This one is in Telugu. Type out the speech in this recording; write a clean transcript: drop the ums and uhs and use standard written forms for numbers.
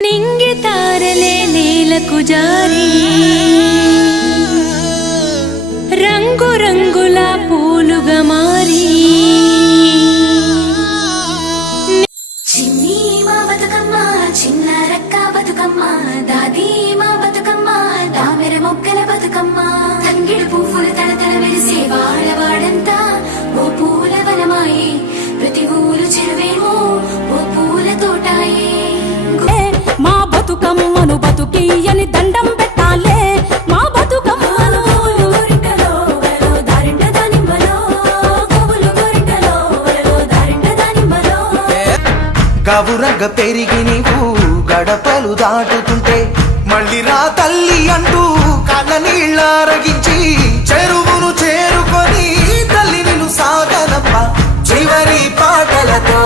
నింగి తారలే నేలకు జారి రంగు రంగుల పూలుగా మారి చిన్ని మా బతుకమ్మ చిన్న రక్క బతుకమ్మ దాది మా బతుకమ్మ దామెర మొక్కల బతుకమ్మ తంగిడు పువ్వులు తడతడ మెరిసే వాడవాడంతా ఓ పూల వనమాయే ప్రతి ఊరు చెరువేమో ఓ పూల తోటాయే మా బతుకమ్మను బతుకియని దండం పెట్టాలే మా బతుకమ్మను గోరింకలో వలలో దారింట దానిమ్మలో పువ్వులు గోరింకలో వలలో దారింట దానిమ్మలో గవురగ పెరిగి నీవు గడపలు దాటుతుంటే మళ్ళీ రా తల్లి అంటూ కళ్ళ నీళ్ళారగించి చెరువును చేరుకొని తల్లి నిన్ను సాగనప్ప చివరి పాటలతో